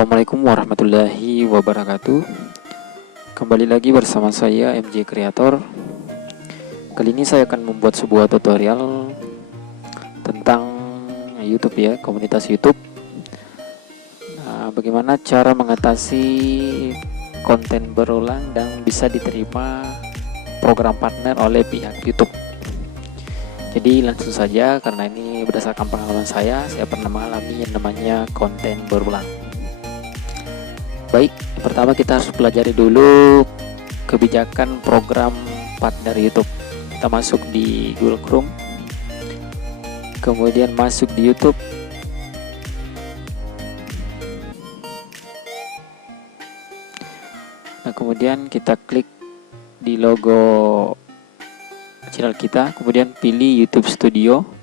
Assalamualaikum warahmatullahi wabarakatuh. Kembali lagi bersama saya MJ Creator. Kali ini saya akan membuat sebuah tutorial tentang YouTube ya, komunitas YouTube. Bagaimana cara mengatasi konten berulang dan bisa diterima program partner oleh pihak YouTube. Jadi langsung saja, karena ini berdasarkan pengalaman saya pernah mengalami yang namanya konten berulang. Baik, yang pertama kita harus pelajari dulu kebijakan program partner YouTube. Kita masuk di Google Chrome, kemudian masuk di YouTube. Nah, kemudian kita klik di logo channel kita, kemudian pilih YouTube Studio.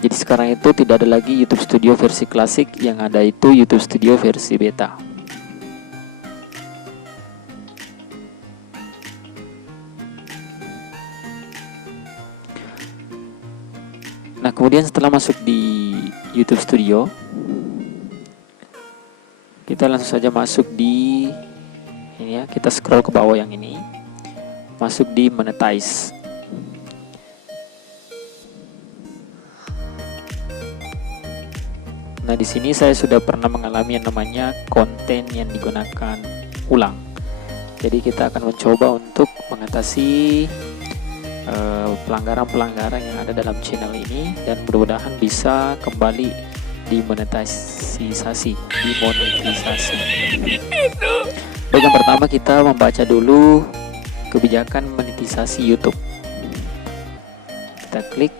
Jadi sekarang itu tidak ada lagi YouTube Studio versi klasik, yang ada itu YouTube Studio versi beta. Nah, kemudian setelah masuk di YouTube Studio, kita langsung saja masuk di ini ya, kita scroll ke bawah yang ini, masuk di monetize. Nah, di sini saya sudah pernah mengalami yang namanya konten yang digunakan ulang. Jadi kita akan mencoba untuk mengatasi pelanggaran-pelanggaran yang ada dalam channel ini, dan mudah-mudahan bisa kembali dimonetisasi. Baik, yang pertama kita membaca dulu kebijakan monetisasi YouTube. Kita klik.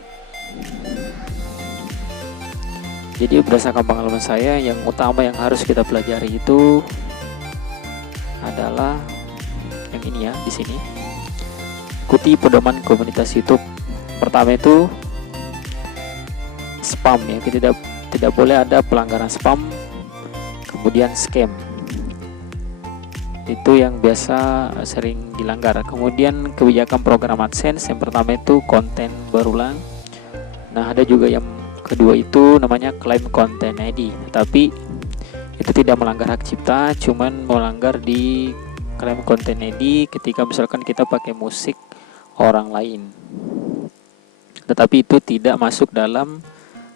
Jadi berdasarkan pengalaman saya, yang utama yang harus kita pelajari itu adalah yang ini ya, di sini. Ikuti pedoman komunitas YouTube. Pertama itu spam ya, kita tidak boleh ada pelanggaran spam. Kemudian scam, itu yang biasa sering dilanggar. Kemudian kebijakan program AdSense, yang pertama itu konten berulang. Nah, ada juga yang kedua itu namanya claim content ID, tapi itu tidak melanggar hak cipta, cuman melanggar di claim content ID ketika misalkan kita pakai musik orang lain, tetapi itu tidak masuk dalam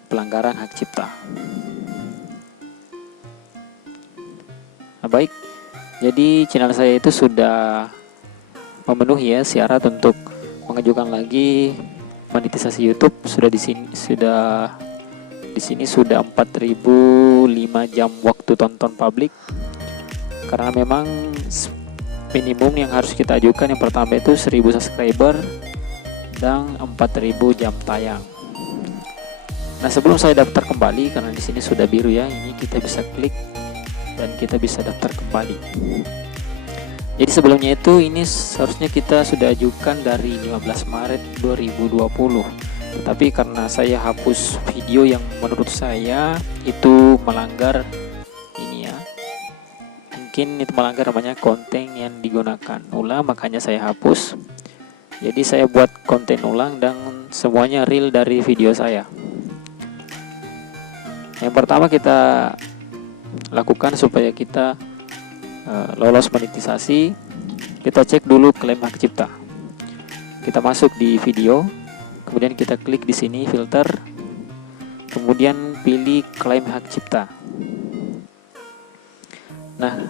pelanggaran hak cipta. Nah, baik, jadi channel saya itu sudah memenuhi ya syarat untuk mengajukan lagi monetisasi YouTube. Sudah di sini sudah 4005 jam waktu tonton publik. Karena memang minimum yang harus kita ajukan yang pertama itu 1000 subscriber dan 4000 jam tayang. Nah, sebelum saya daftar kembali, karena di sini sudah biru ya, ini kita bisa klik dan kita bisa daftar kembali. Jadi sebelumnya itu ini seharusnya kita sudah ajukan dari 15 Maret 2020. Tetapi karena saya hapus video yang menurut saya itu melanggar ini ya, mungkin itu melanggar namanya konten yang digunakan ulang, makanya saya hapus. Jadi saya buat konten ulang dan semuanya real dari video saya. Yang pertama kita lakukan supaya kita lolos monetisasi, kita cek dulu klaim hak cipta. Kita masuk di video, kemudian kita klik di sini filter, kemudian pilih klaim hak cipta. Nah,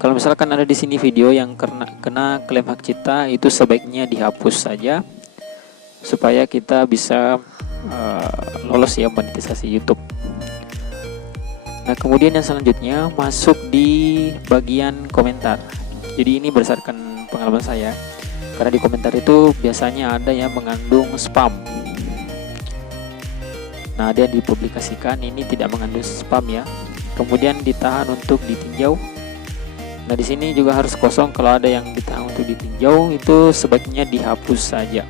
kalau misalkan ada di sini video yang kena klaim hak cipta, itu sebaiknya dihapus saja supaya kita bisa lolos ya monetisasi YouTube. Nah, kemudian yang selanjutnya masuk di bagian komentar. Jadi ini berdasarkan pengalaman saya, karena di komentar itu biasanya ada yang mengandung spam. Nah, ada yang dipublikasikan, ini tidak mengandung spam ya. Kemudian ditahan untuk ditinjau. Nah, di sini juga harus kosong. Kalau ada yang ditahan untuk ditinjau, itu sebaiknya dihapus saja.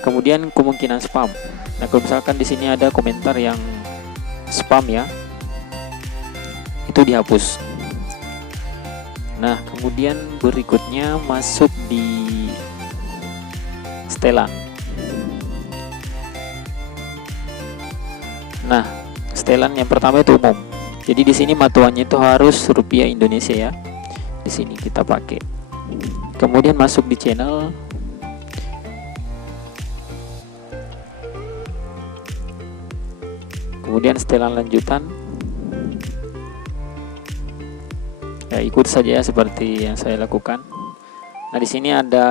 Kemudian kemungkinan spam. Nah, kalau misalkan di sini ada komentar yang spam ya, itu dihapus. Nah, kemudian berikutnya masuk di setelan. Nah, setelan yang pertama itu umum. Jadi di sini matuannya itu harus rupiah Indonesia ya. Di sini kita pakai. Kemudian masuk di channel. Kemudian setelan lanjutan. Ya, ikut saja seperti yang saya lakukan. Nah, di sini ada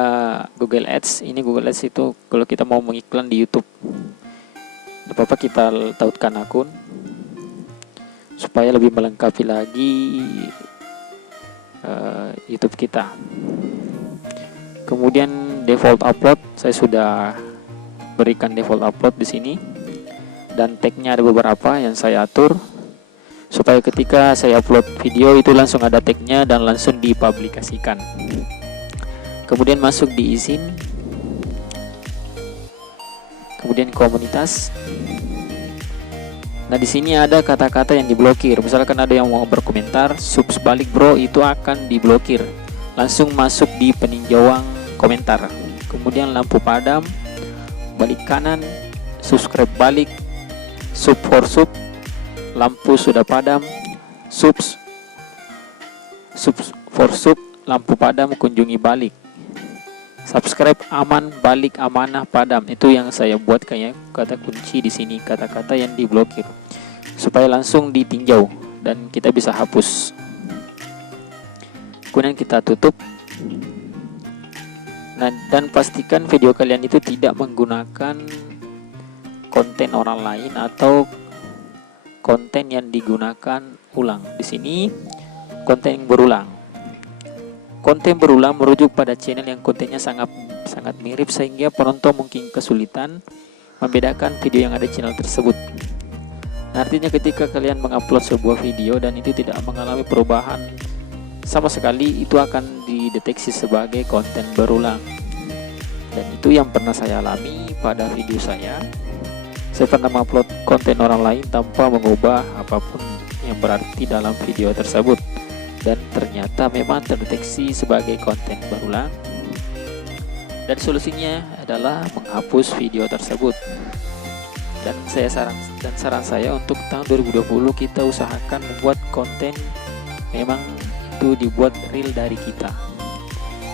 Google Ads. Ini Google Ads itu kalau kita mau mengiklan di YouTube. Tidak apa-apa kita tautkan akun supaya lebih melengkapi lagi YouTube kita. Kemudian default upload, saya sudah berikan default upload di sini. Dan tagnya ada beberapa yang saya atur supaya ketika saya upload video itu langsung ada tagnya dan langsung dipublikasikan. Kemudian masuk di izin, kemudian komunitas. Nah, di sini ada kata-kata yang diblokir. Misalkan ada yang mau berkomentar, subs balik bro, itu akan diblokir. Langsung masuk di peninjauan komentar. Kemudian lampu padam, balik kanan, subscribe balik, sub for sub, lampu sudah padam, subs for sub, lampu padam, kunjungi balik, subscribe aman, balik amanah padam. Itu yang saya buat kayak kata kunci di sini, kata-kata yang diblokir supaya langsung ditinjau dan kita bisa hapus. Kemudian kita tutup. Nah, dan pastikan video kalian itu tidak menggunakan konten orang lain atau konten yang digunakan ulang. Di sini konten yang berulang. Konten berulang merujuk pada channel yang kontennya sangat mirip sehingga penonton mungkin kesulitan membedakan video yang ada di channel tersebut. Nah, artinya ketika kalian mengupload sebuah video dan itu tidak mengalami perubahan sama sekali, itu akan dideteksi sebagai konten berulang. Dan itu yang pernah saya alami pada video saya. Saya pernah mengupload konten orang lain tanpa mengubah apapun yang berarti dalam video tersebut. Dan ternyata memang terdeteksi sebagai konten berulang. Dan solusinya adalah menghapus video tersebut. Dan saran saya untuk tahun 2020 kita usahakan membuat konten memang itu dibuat real dari kita.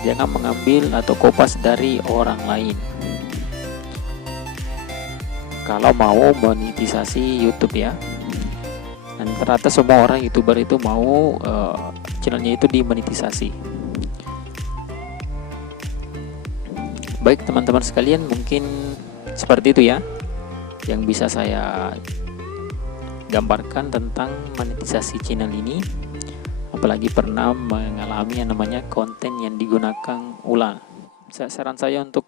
Jangan mengambil atau kopas dari orang lain. Kalau mau monetisasi YouTube ya. Dan ternyata semua orang YouTuber itu mau channelnya itu dimonetisasi. Baik teman-teman sekalian, mungkin seperti itu ya yang bisa saya gambarkan tentang monetisasi channel ini. Apalagi pernah mengalami yang namanya konten yang digunakan ulang. Saran saya untuk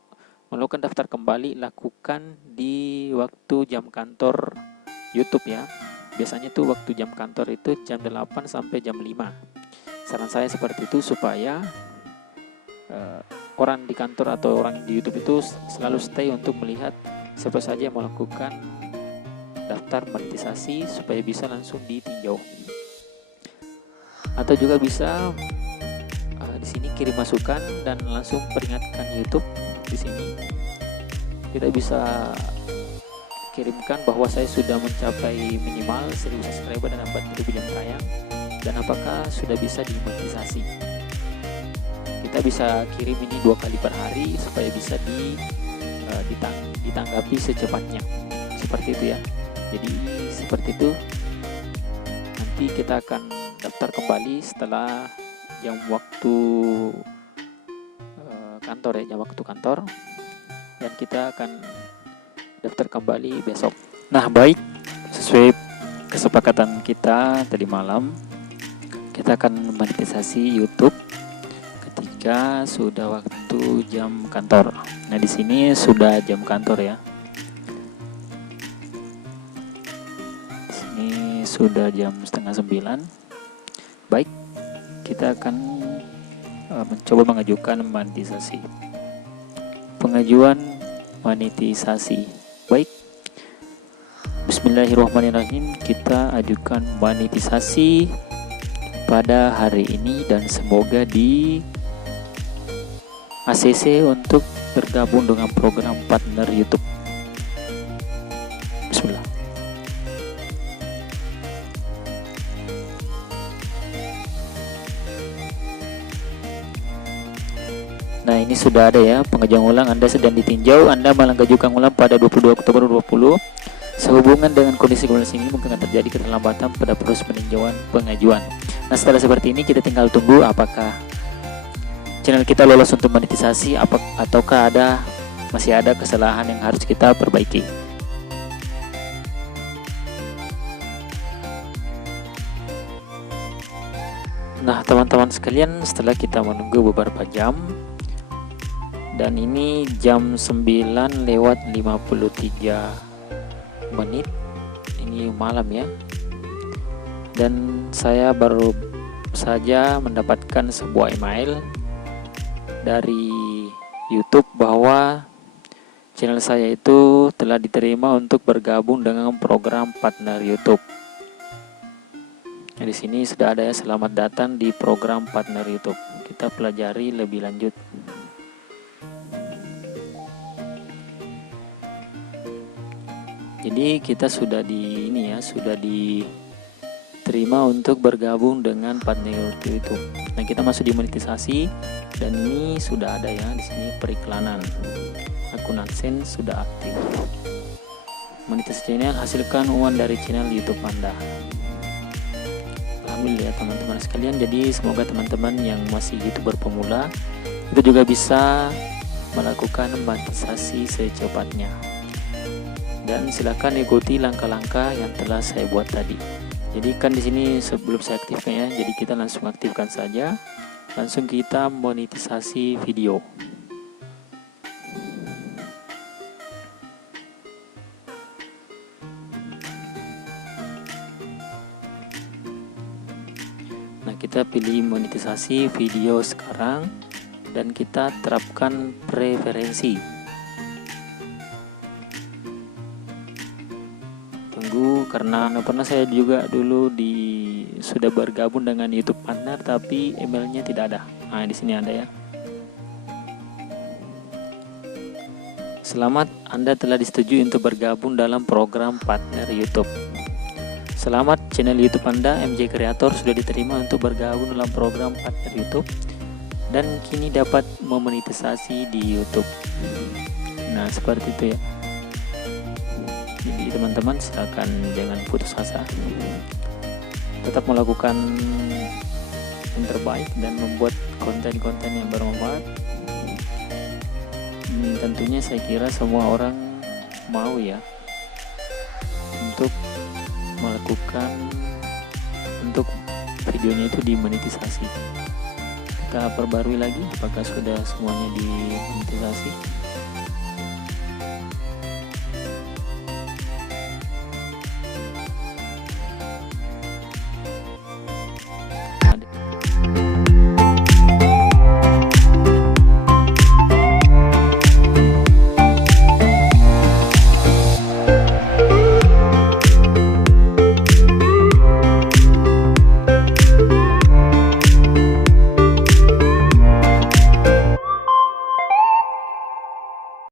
melakukan daftar kembali, lakukan di waktu jam kantor YouTube ya. Biasanya tuh waktu jam kantor itu jam 8 sampai jam 5. Saran saya seperti itu supaya orang di kantor atau orang di YouTube itu selalu stay untuk melihat siapa saja yang melakukan daftar monetisasi supaya bisa langsung ditinjau. Atau juga bisa di sini kirim masukan dan langsung peringatkan YouTube. Di sini kita bisa kirimkan bahwa saya sudah mencapai minimal 1000 subscriber dan 40.000 jam tayang, dan apakah sudah bisa dimonetisasi. Kita bisa kirim ini 2 kali per hari supaya bisa ditanggapi secepatnya, seperti itu ya. Jadi seperti itu. Nanti kita akan daftar kembali setelah jam waktu kantor ya, jam waktu kantor, dan kita akan daftar kembali besok. Nah baik, sesuai kesepakatan kita tadi malam, kita akan monetisasi YouTube ketika sudah waktu jam kantor. Nah di sini sudah jam kantor ya. Di sini sudah jam 8:30. Baik, kita akan mencoba mengajukan monetisasi. Pengajuan monetisasi. Baik, bismillahirrahmanirrahim, kita ajukan monetisasi pada hari ini dan semoga di ACC untuk bergabung dengan program partner YouTube. Bismillah. Nah, ini sudah ada ya, pengajuan ulang Anda sedang ditinjau. Anda mengajukan ulang pada 22 Oktober 2020. Sehubungan dengan kondisi ini mungkin akan terjadi keterlambatan pada proses peninjauan pengajuan. Nah, setelah seperti ini kita tinggal tunggu apakah channel kita lolos untuk monetisasi ataukah masih ada kesalahan yang harus kita perbaiki. Nah, teman-teman sekalian, setelah kita menunggu beberapa jam, dan ini jam 9:53, ini malam ya, dan saya baru saja mendapatkan sebuah email dari YouTube bahwa channel saya itu telah diterima untuk bergabung dengan program partner YouTube. Nah, di sini sudah ada ya, selamat datang di program partner YouTube. Kita pelajari lebih lanjut. Jadi kita sudah diterima untuk bergabung dengan partner YouTube. Nah, kita masuk di monetisasi dan ini sudah ada ya di sini periklanan. Akun AdSense sudah aktif. Monetisasi ini hasilkan uang dari channel YouTube Anda. Alhamdulillah ya teman-teman sekalian. Jadi semoga teman-teman yang masih YouTuber pemula itu juga bisa melakukan monetisasi secepatnya. Dan silakan ikuti langkah-langkah yang telah saya buat tadi. Jadi kan di sini sebelum saya aktifkan ya, jadi kita langsung aktifkan saja. Langsung kita monetisasi video. Nah, kita pilih monetisasi video sekarang dan kita terapkan preferensi. Tunggu, karena pernah saya juga dulu sudah bergabung dengan YouTube Partner tapi emailnya tidak ada. Nah, di sini ada ya. Selamat, Anda telah disetujui untuk bergabung dalam program partner YouTube. Selamat, channel YouTube Anda MJ Creator sudah diterima untuk bergabung dalam program partner YouTube dan kini dapat memonetisasi di YouTube. Nah, seperti itu ya. Jadi teman-teman silakan jangan putus asa, tetap melakukan yang terbaik dan membuat konten-konten yang bermanfaat. Tentunya saya kira semua orang mau ya untuk melakukan untuk videonya itu dimonetisasi. Kita perbarui lagi apakah sudah semuanya dimonetisasi.